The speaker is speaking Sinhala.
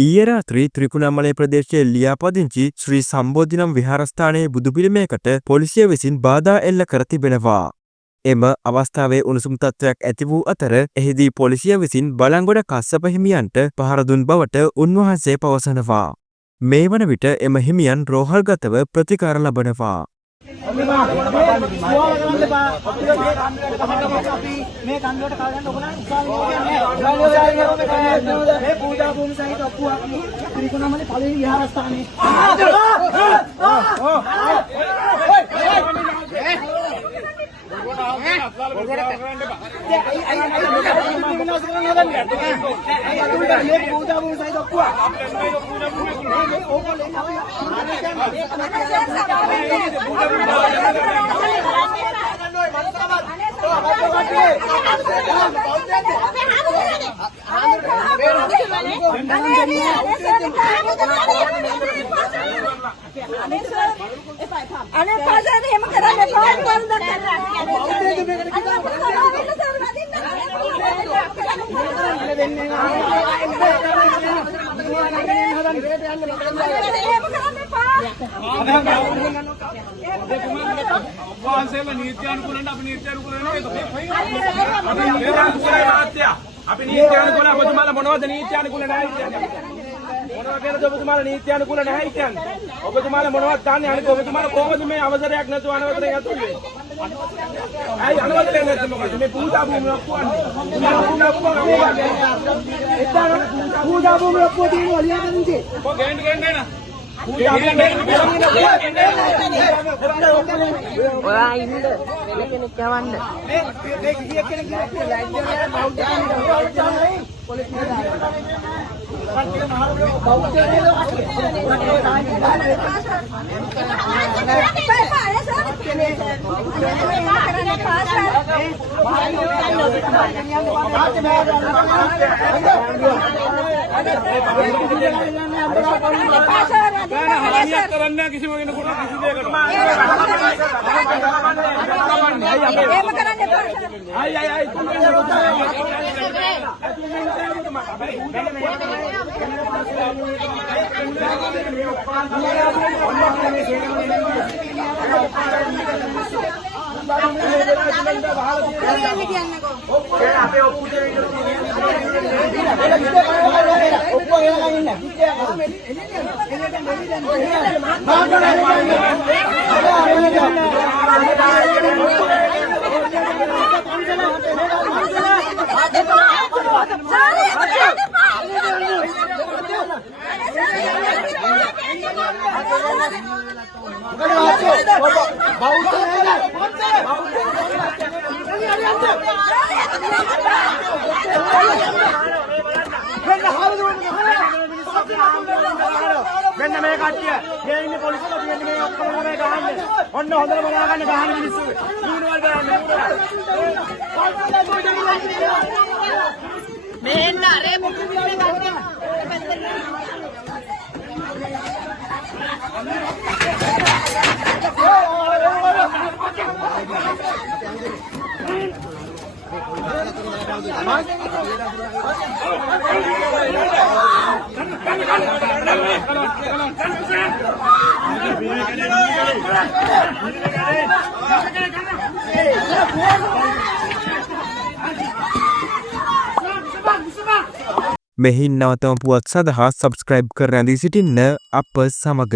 ඊයේ රාත්‍රී ත්‍රිකුණාමලය ප්‍රදේශයේ ලියාපදිංචි ශ්‍රී සම්බෝධි නම් විහාරස්ථානයේ බුදු පිළිමයකට පොලිසිය විසින් බාධා එල්ල කර තිබෙනවා. එම අවස්ථාවේ උණුසුම් තත්ත්වයක් ඇති වූ අතර එහිදී පොලිසිය විසින් බලංගොඩ කස්සප හිමියන්ට පහර දුන් බවට උන්වහන්සේ පවසනවා. මේ වන විට එම හිමියන් රෝහල්ගතව ප්‍රතිකාර ලබනවා. මේ කන්දරට කාලයන් ඔබලා මේ පූජා භූමි සහිත ඔක්කුවක් ත්‍රිකුණාමලේ පළවෙනි විහාරස්ථානයේ අනේ පාසල් එහෙම කරන්න අපි නීත්‍යානුකූල ඔබතුමාලා මොනවද නීත්‍යානුකූල නැහැ කියන්නේ මොනවද කියලාද ඔබතුමාලා නීත්‍යානුකූල නැහැ කියන්නේ ඔබතුමාලා මොනවද දාන්නේ අනික ඔබතුමාලා කොහොමද මේ අවසරයක් නැතුව අනවසරයක් ඇතුළේ ඇයි අනවසරයක් නැතුව මොකද මේ පූජා භූමියක් වන්නේ පූජා භූමිය ඔක්කොම තියෙනවා ලියාගන්නේ කො ගේන්න නා ඔයා ඉන්න වෙන කෙනෙක් යවන්න මේ කීයක් කෙනෙක් කරන්න කිසිම කෙනෙකුට කිසි දෙයකට මෙන්න මේ කට්ටිය මේ ඉන්නේ පොලිසිය මෙන්න මේ ඔක්කොම මේ ගහන්නේ ඔන්න හොඳට බලා ගන්න ගහන මිනිස්සු ඊනවල් බලන්න මේ එන්න අරේ මොකද මේ කට්ටිය මෙහින් නවතම පුවත් සඳහා සබස්ක්‍රයිබ් කර රැඳී සිටින්න අප සමග